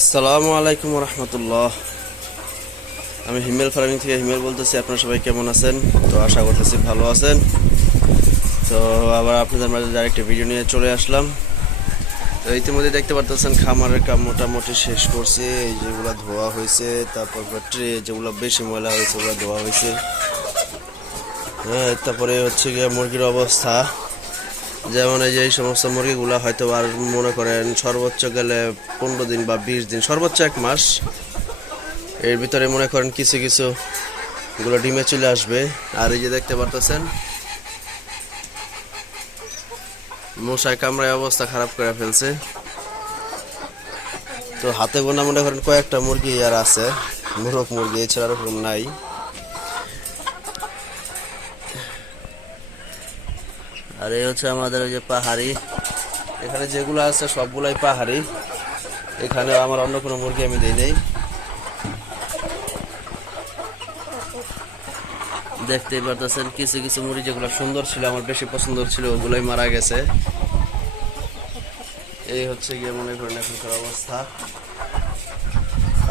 আসসালামু আলাইকুম রহমতুল্লাহ। আমি হিমেল ফার্মিং থেকে হিমেল বলতেছি। আপনারা সবাই কেমন আছেন? তো আশা করতেছি ভালো আছেন। তো আবার আপনাদের মাঝে আরেকটা ভিডিও নিয়ে চলে আসলাম। তো ইতিমধ্যে দেখতে পারতেছেন খামারের কাম মোটামুটি শেষ করছি। এই যেগুলো ধোয়া হয়েছে, তারপর ট্রে যেগুলো বেশি ময়লা হয়েছে ওগুলো ধোয়া হয়েছে। হ্যাঁ, তারপরে হচ্ছে গিয়ে মুরগির অবস্থা, যেমন এই যে এই সমস্ত মুরগিগুলো হয়তো আর মনে করেন সর্বোচ্চ গেলে 15 দিন বা 20 দিন, সর্বোচ্চ 1 মাস এর ভিতরে মনে করেন কিছু কিছু এগুলো ডিমে চলে আসবে। আর এই যে দেখতে পারতেছেন মশায় কামড়ায় অবস্থা খারাপ করে ফেলছে। তো হাতে গোনা মনে করেন কয়েকটা মুরগি আর আছে, মোরগ মুরগি, এছাড়া এরকম নাই। আর এই হচ্ছে আমাদের ওই যে পাহাড়ি, এখানে যেগুলো আছে সবগুলাই পাহাড়ি। এখানে আমার অন্য কোনো মুরগি আমি দিই নেই। দেখতেই পারতেছেন কিছু কিছু মুরগি যেগুলো সুন্দর ছিল, আমার বেশি পছন্দ ছিল, ওগুলোই মারা গেছে। এই হচ্ছে গিয়ে মনে করেন এখনকার অবস্থা।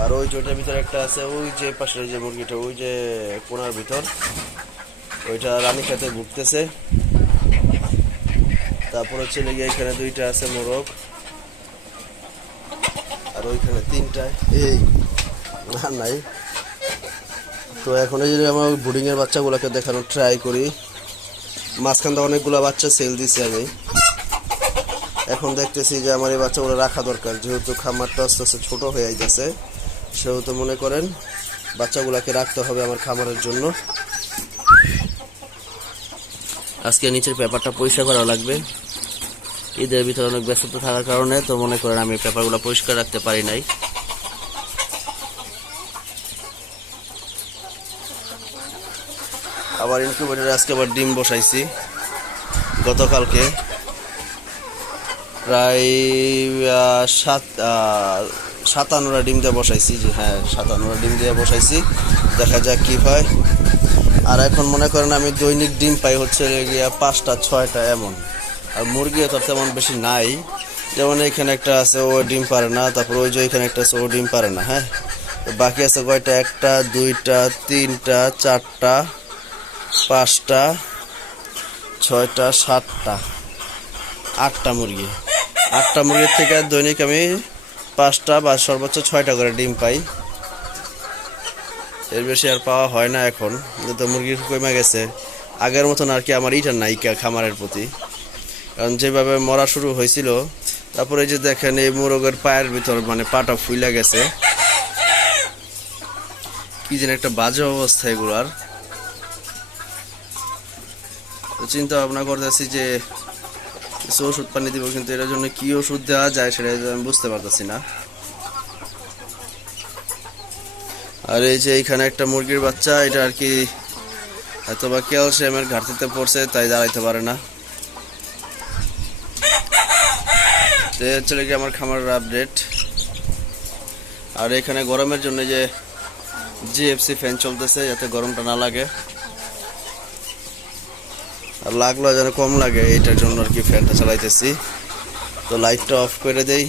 আর ওই জোটার ভিতরে একটা আছে, ওই যে পাশের যে মুরগিটা, ওই যে কোনার ভিতর, ওইটা রানী খেতে ভুগতেছে। তারপর হচ্ছে লেগে এখানে 2টা আছে মোরগ, আর ওইখানে 3টা, এই না নাই। তো এখন এই যে আমার ব্রুডিং এর বাচ্চাগুলোকে দেখানোর ট্রাই করি। মাঝখানটা অনেকগুলো বাচ্চা সেল দিছি আমি। এখন দেখতেছি যে আমার এই বাচ্চাগুলো রাখা দরকার, যেহেতু খামারটা আস্তে আস্তে ছোট হয়ে যাইতেছে, সেহেতু মনে করেন বাচ্চাগুলোকে রাখতে হবে আমার খামারের জন্য। আজকে নিচের পেপারটা পরিষ্কার করা লাগবে। ঈদের ভিতরে অনেক ব্যস্ততা থাকার কারণে তো মনে করেন আমি পেপারগুলো পরিষ্কার রাখতে পারি নাই। আবার ইনকিউবেটরে আজকে আবার ডিম বসাইছি গতকালকে, প্রায় 57টা ডিম দিয়ে বসাইছি। যে হ্যাঁ, 57টা ডিম দিয়ে বসাইছি, দেখা যাক কি হয়। আর এখন মনে করেন আমি দৈনিক ডিম পাই হচ্ছে গিয়া 5টা 6টা এমন। আর মুরগিও তো তেমন বেশি নাই, যেমন এখানে একটা আছে ও ডিম পারে না, তারপর ওই যে এখানে একটা আছে ও ডিম পারে না। হ্যাঁ, বাকি আছে কয়টা, 1টা 2টা 3টা 4টা 5টা 6টা 7টা 8টা মুরগি। 8টা মুরগির থেকে দৈনিক আমি 5টা বা সর্বোচ্চ 6টা করে ডিম পাই। এর বেশি আর পাওয়া হয় না এখন, তো মুরগি কমে গেছে। আগের মতন আর কি আমার ইটা নাই খামারের প্রতি, কারণ যেভাবে মরা শুরু হয়েছিল। তারপরে যে দেখেন এই মোরগের পায়ের ভিতর মানে পাটা ফুইলা গেছে, কি যেন একটা বাজে অবস্থা এগুলার। তো চিন্তা ভাবনা করতেছি যে কিছু ওষুধ পানি দিব, কিন্তু এটার জন্য কি ওষুধ দেওয়া যায় সেটা আমি বুঝতে পারতেছি না। আর এই যে এইখানে একটা মুরগির বাচ্চা, এটা আর কি হয়তোবা ক্যালসিয়ামের ঘাটতিতে পড়ছে, তাই দাঁড়াইতে পারে না। তো চলে গিয়ে আমার খামারের আপডেট। আর এখানে গরমের জন্য যে জিএফসি ফ্যান চলতেছে, যাতে গরমটা না লাগে, আর লাগলো যেন কম লাগে, এইটার জন্য আর কি ফ্যানটা চালাইতেছি। তো লাইটটা অফ করে দেই।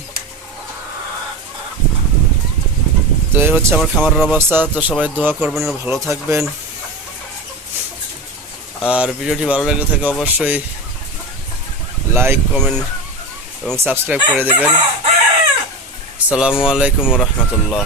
তো এই হচ্ছে আমার খামারের অবস্থা। তো সবাই দোয়া করবেন, ভালো থাকবেন। আর ভিডিওটি ভালো লাগলে থাকে অবশ্যই লাইক, কমেন্ট এবং সাবস্ক্রাইব করে দেবেন। আসসালামু আলাইকুম রহমতুল্লাহ।